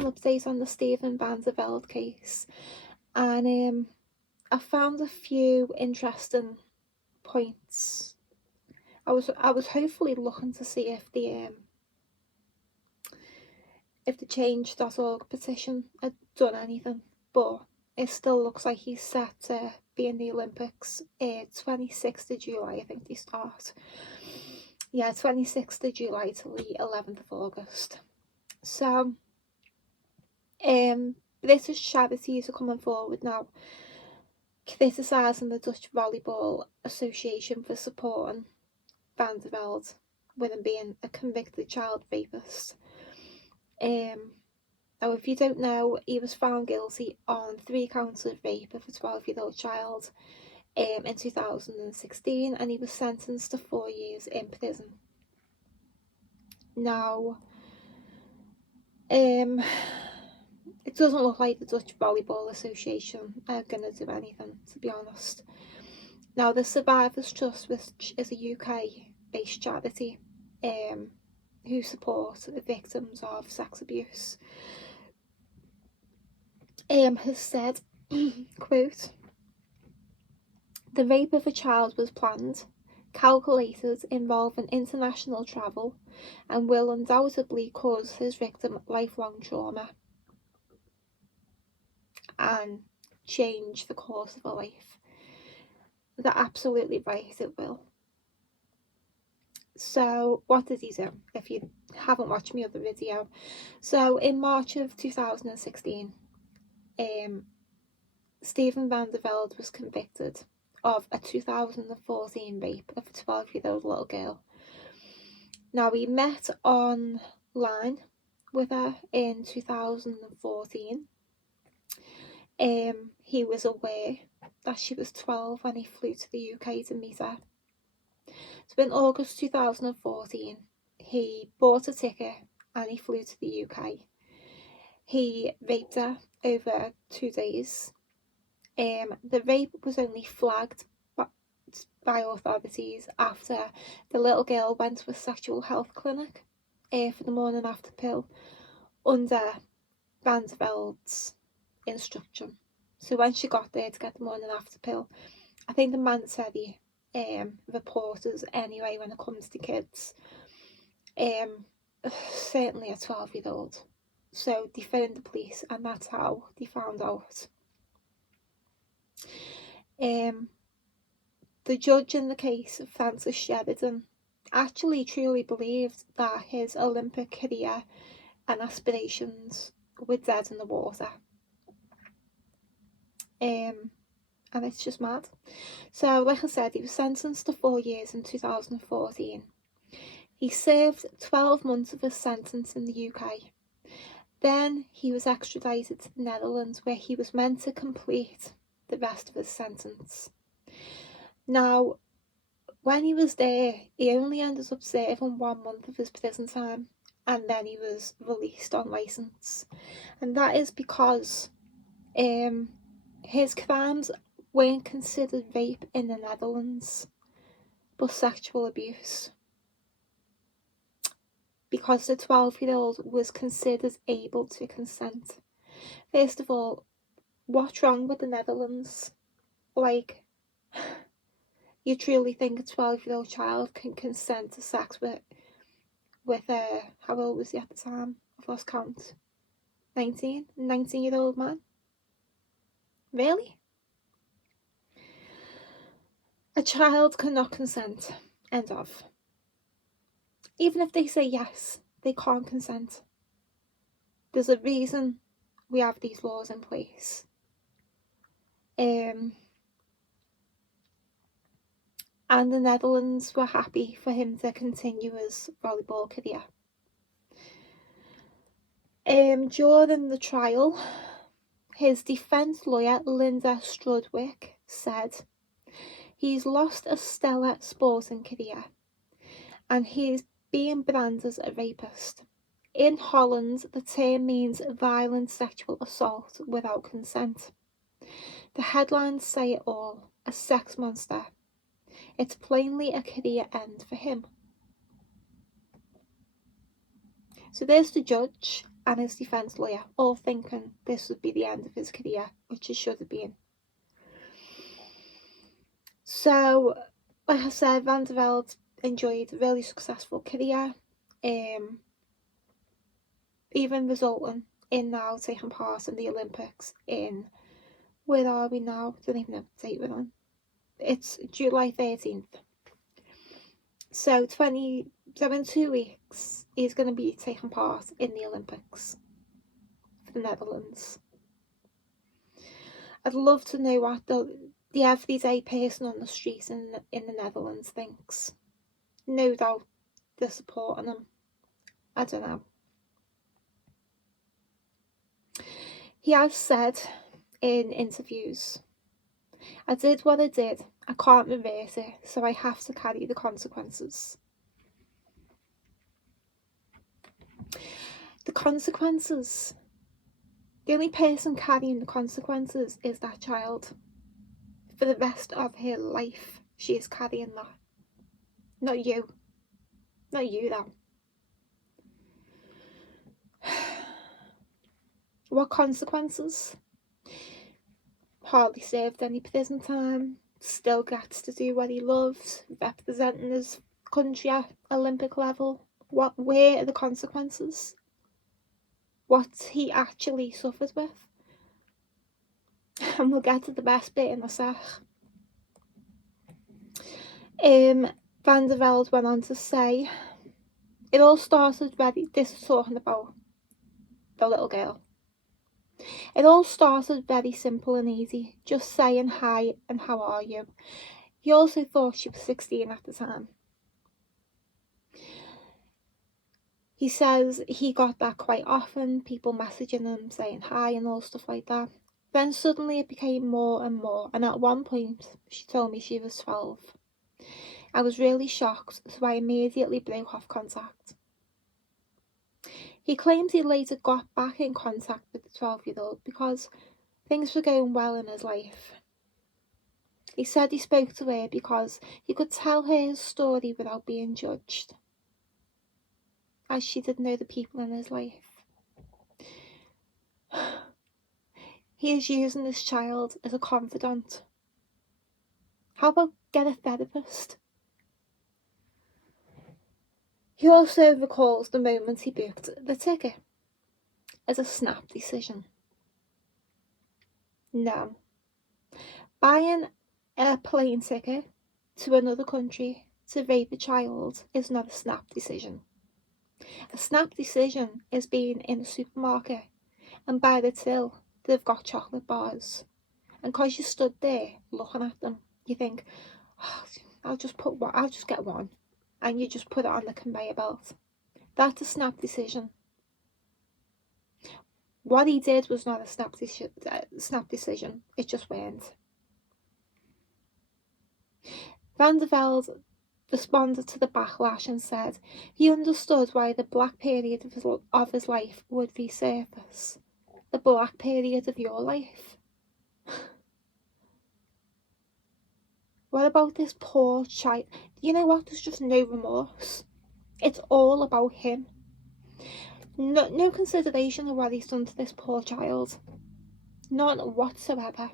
an update on the Stephen van der Velde case, and I found a few interesting points. I was hopefully looking to see if the change.org petition had done anything, but it still looks like he's set to be in the Olympics 26th of July, I think they start. Yeah, 26th of July till the 11th of August. So, British charities are coming forward now, criticising the Dutch Volleyball Association for supporting Van der Velde with him being a convicted child rapist. Now, if you don't know, he was found guilty on 3 counts of rape of a 12-year-old child in 2016, and he was sentenced to 4 years in prison. Now, it doesn't look like the Dutch Volleyball Association are going to do anything, to be honest. Now, the Survivors Trust, which is a UK-based charity who support the victims of sex abuse, has said, quote, "The rape of a child was planned, calculated, involving international travel, and will undoubtedly cause his victim lifelong trauma and change the course of her life." They're absolutely right, it will. So what did he do? If you haven't watched my other video, so in March of 2016, Stephen van der Velde was convicted of a 2014 rape of a 12-year-old little girl. Now, he met online with her in 2014. He was aware that she was 12 when he flew to the UK to meet her. So in August 2014, he bought a ticket and he flew to the UK. He raped her over 2 days. The rape was only flagged by authorities after the little girl went to a sexual health clinic for the morning after pill under Van der Velde's instruction. So when she got there to get the morning after pill, I think the mandatory reporters anyway when it comes to kids, certainly a 12-year-old. So they phoned the police, and that's how they found out. The judge in the case, Francis Sheridan, actually truly believed that his Olympic career and aspirations were dead in the water. And it's just mad. So, like I said, he was sentenced to 4 years in 2014. He served 12 months of his sentence in the UK. Then he was extradited to the Netherlands, where he was meant to complete the rest of his sentence. Now, when he was there, he only ended up serving 1 month of his prison time, and then he was released on licence. And that is because his crimes weren't considered rape in the Netherlands, but sexual abuse. Because the 12-year-old was considered able to consent. First of all, what's wrong with the Netherlands? Like, you truly think a 12-year-old child can consent to sex with how old was he at the time? I've lost count. 19-year-old man? Really? A child cannot consent. End of. Even if they say yes, they can't consent. There's a reason we have these laws in place. And the Netherlands were happy for him to continue his volleyball career. During the trial, his defence lawyer, Linda Strudwick, said, "He's lost a stellar sporting career, and he's being branded as a rapist. In Holland, the term means violent sexual assault without consent. The headlines say it all, a sex monster. It's plainly a career end for him." So there's the judge, and his defence lawyer, all thinking this would be the end of his career, which it should have been. So, like I said, Van der Velde enjoyed a really successful career, even resulting in now taking part in the Olympics in, where are we now? I don't even know the date we're on. It's July 13th. So in 2 weeks, he's going to be taking part in the Olympics for the Netherlands. I'd love to know what the everyday person on the street in the Netherlands thinks. No doubt they're supporting him. I don't know. He has said in interviews, I did what I did, I can't reverse it, so I have to carry the consequences. The consequences. The only person carrying the consequences is that child. For the rest of her life, she is carrying that. Not you. Not you, though. What consequences? Hardly served any prison time, still gets to do what he loves, representing his country at Olympic level. Where are the consequences? What he actually suffered with? And we'll get to the best bit in a sec. Van der Velde went on to say, it all started this is talking about the little girl. It all started very simple and easy, just saying hi and how are you. He also thought she was 16 at the time. He says he got that quite often, people messaging him saying hi and all stuff like that. Then suddenly it became more and more, and at one point she told me she was 12. I was really shocked, so I immediately broke off contact. He claims he later got back in contact with the 12-year-old because things were going well in his life. He said he spoke to her because he could tell her his story without being judged, as she didn't know the people in his life. He is using this child as a confidant. How about get a therapist? He also recalls the moment he booked the ticket as a snap decision. No. Buying a plane ticket to another country to raise a child is not a snap decision. A snap decision is being in a supermarket and by the till they've got chocolate bars, and because you stood there looking at them, you think, oh, I'll just get one, and you just put it on the conveyor belt. That's a snap decision. What he did was not a snap decision. It just weren't. Van der Velde responded to the backlash and said he understood why the black period of his life would resurface. The black period of your life. What about this poor child? You know what? There's just no remorse. It's all about him. No consideration of what he's done to this poor child. None whatsoever.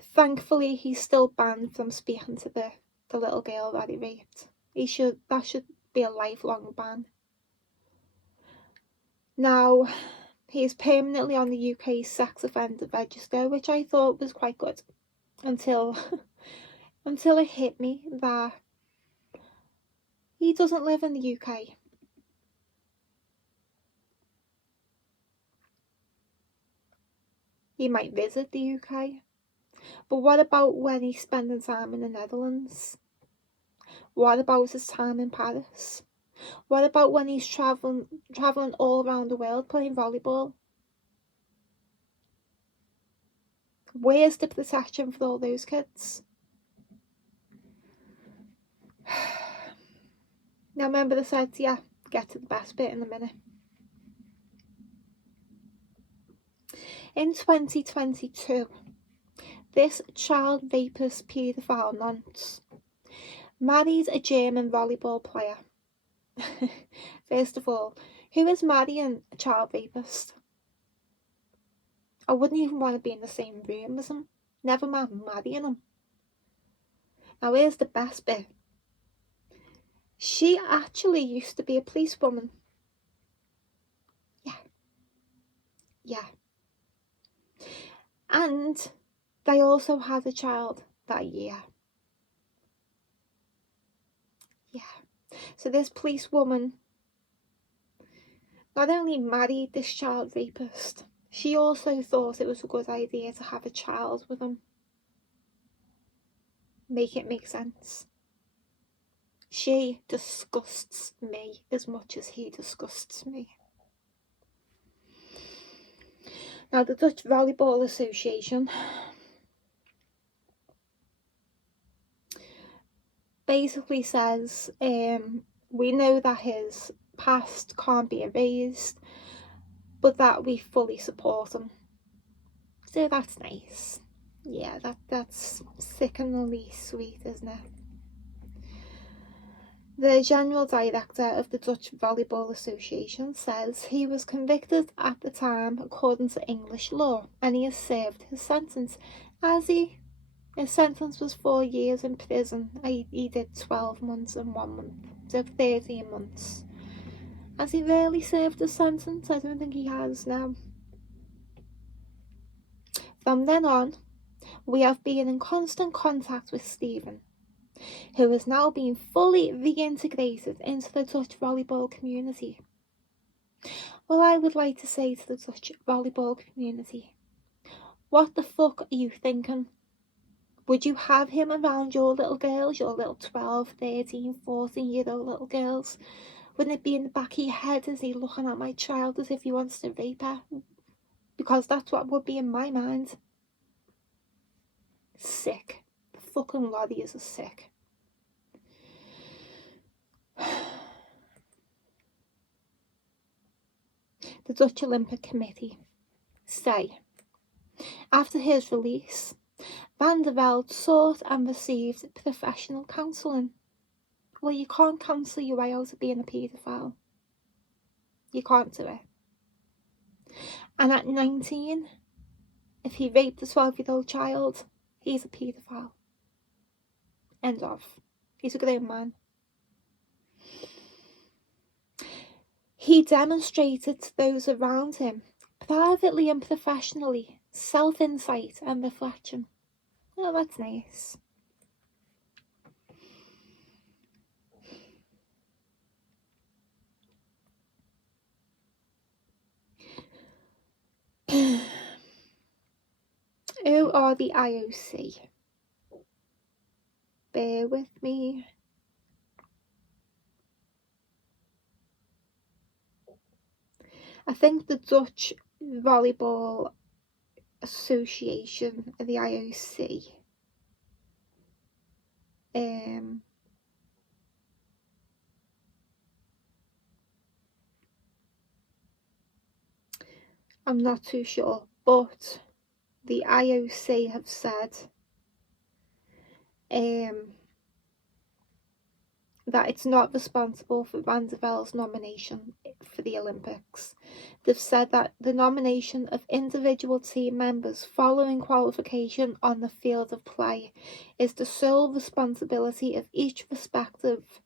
Thankfully, he's still banned from speaking to the little girl that he raped. That should be a lifelong ban. Now, he is permanently on the UK's sex offender register, which I thought was quite good until it hit me that he doesn't live in the UK. He might visit the UK, but what about when he's spending time in the Netherlands? What about his time in Paris? What about when he's travelling all around the world playing volleyball? Where's the protection for all those kids? Now remember I said, yeah, get to the best bit in a minute. In 2022, this child rapist paedophile nonce married a German volleyball player. First of all, who is marrying a child rapist? I wouldn't even want to be in the same room as him, never mind marrying him. Now here's the best bit. She actually used to be a policewoman. Yeah. And they also had a child that year. Yeah. So this policewoman not only married this child rapist, she also thought it was a good idea to have a child with him. Make it make sense. She disgusts me as much as he disgusts me. Now, the Dutch Volleyball Association basically says, we know that his past can't be erased, but that we fully support him. So that's nice. Yeah, that's sickeningly sweet, isn't it? The General Director of the Dutch Volleyball Association says he was convicted at the time according to English law, and he has served his sentence. His sentence was 4 years in prison. He did 12 months and 1 month, so 13 months. Has he really served his sentence? I don't think he has now. From then on, we have been in constant contact with Stephen, who has now been fully reintegrated into the Dutch volleyball community. Well, I would like to say to the Dutch volleyball community, what the fuck are you thinking? Would you have him around your little girls, your little 12, 13, 14-year-old little girls? Wouldn't it be in the back of your head, is he looking at my child as if he wants to rape her? Because that's what would be in my mind. Sick. The fucking lorries are sick. The Dutch Olympic Committee say, after his release, Van der Velde sought and received professional counselling. Well, you can't counsel your way out of being a paedophile. You can't do it. And at 19, if he raped a 12-year-old child, he's a paedophile. End of. He's a grown man. He demonstrated to those around him, privately and professionally, self-insight and reflection. Oh, that's nice. Who are the IOC? Bear with me. I think the Dutch Volleyball Association, the IOC, I'm not too sure, but the IOC have said that it's not responsible for Van der Velde's nomination for the Olympics. They've said that the nomination of individual team members following qualification on the field of play is the sole responsibility of each respective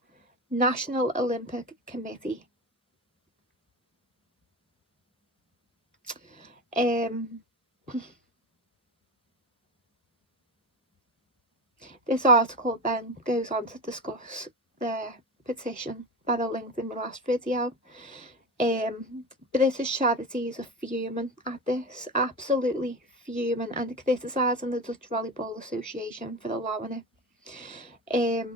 National Olympic Committee. This article then goes on to discuss the petition that I linked in my last video. British charities are fuming at this, absolutely fuming, and criticising the Dutch Volleyball Association for allowing it.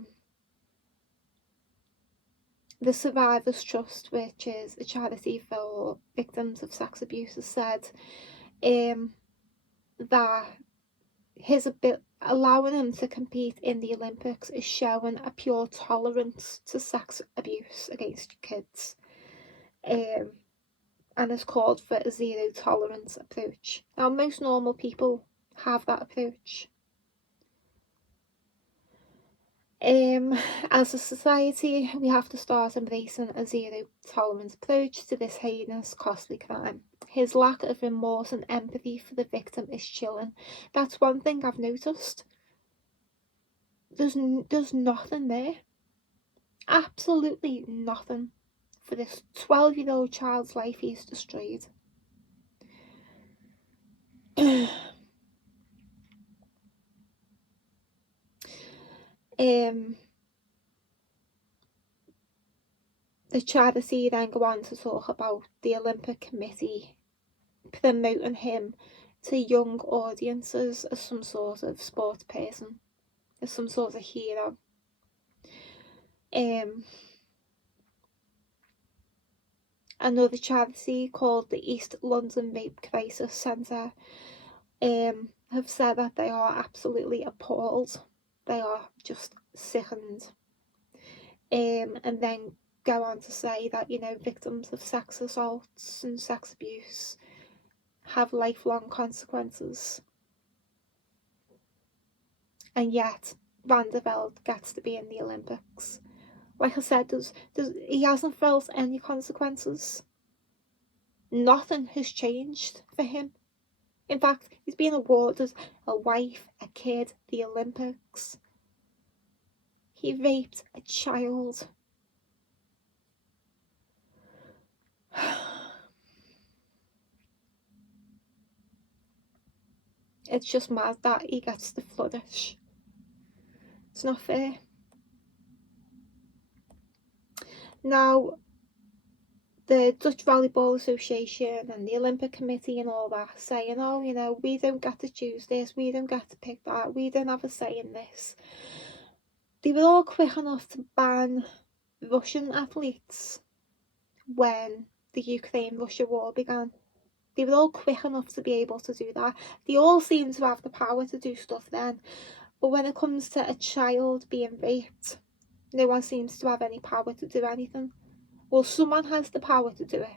The Survivors Trust, which is a charity for victims of sex abuse, has said that allowing him to compete in the Olympics is showing a pure tolerance to sex abuse against kids, and has called for a zero tolerance approach. Now, most normal people have that approach. As a society, we have to start embracing a zero tolerance approach to this heinous, costly crime. His lack of remorse and empathy for the victim is chilling. That's one thing I've noticed. There's nothing there. Absolutely nothing for this 12-year-old child's life he's destroyed. The charity then go on to talk about the Olympic Committee promoting him to young audiences as some sort of sports person, as some sort of hero. Another charity called the East London Rape Crisis Centre have said that they are absolutely appalled. They are just sickened. And then go on to say that, you know, victims of sex assaults and sex abuse have lifelong consequences. And yet, Velde gets to be in the Olympics. Like I said, he hasn't felt any consequences. Nothing has changed for him. In fact, he's been awarded a wife, a kid, the Olympics. He raped a child. It's just mad that he gets to flourish. It's not fair. Now, the Dutch Volleyball Association and the Olympic Committee and all that saying, oh, you know, we don't get to choose this, we don't get to pick that, we don't have a say in this. They were all quick enough to ban Russian athletes when the Ukraine-Russia war began. They were all quick enough to be able to do that. They all seem to have the power to do stuff then. But when it comes to a child being raped, no one seems to have any power to do anything. Well, someone has the power to do it,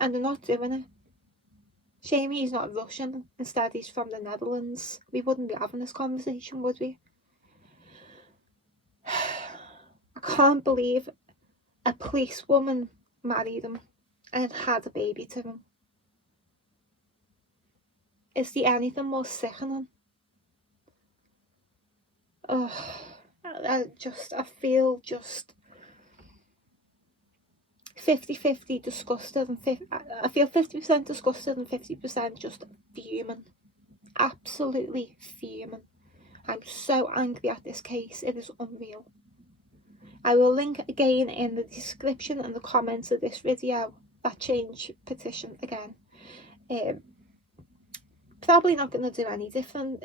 and they're not doing it. Shame he's not Russian, instead he's from the Netherlands. We wouldn't be having this conversation, would we? I can't believe a policewoman married him and had a baby to him. Is there anything more sickening? I feel just 50-50 disgusted, and I feel 50% disgusted and 50% just fuming. Absolutely fuming. I'm so angry at this case, it is unreal. I will link again in the description and the comments of this video that change petition again. Probably not going to do any different,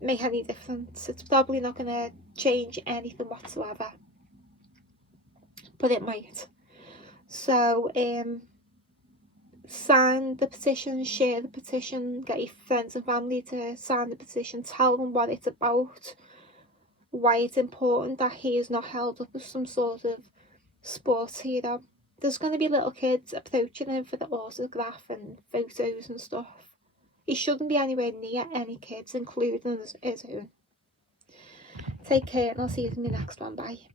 make any difference. It's probably not going to change anything whatsoever, but it might. So sign the petition, share the petition, get your friends and family to sign the petition, tell them what it's about, why it's important that he is not held up as some sort of sports hero. There's going to be little kids approaching him for the autograph and photos and stuff. He shouldn't be anywhere near any kids, including his own. Take care, and I'll see you in the next one. Bye.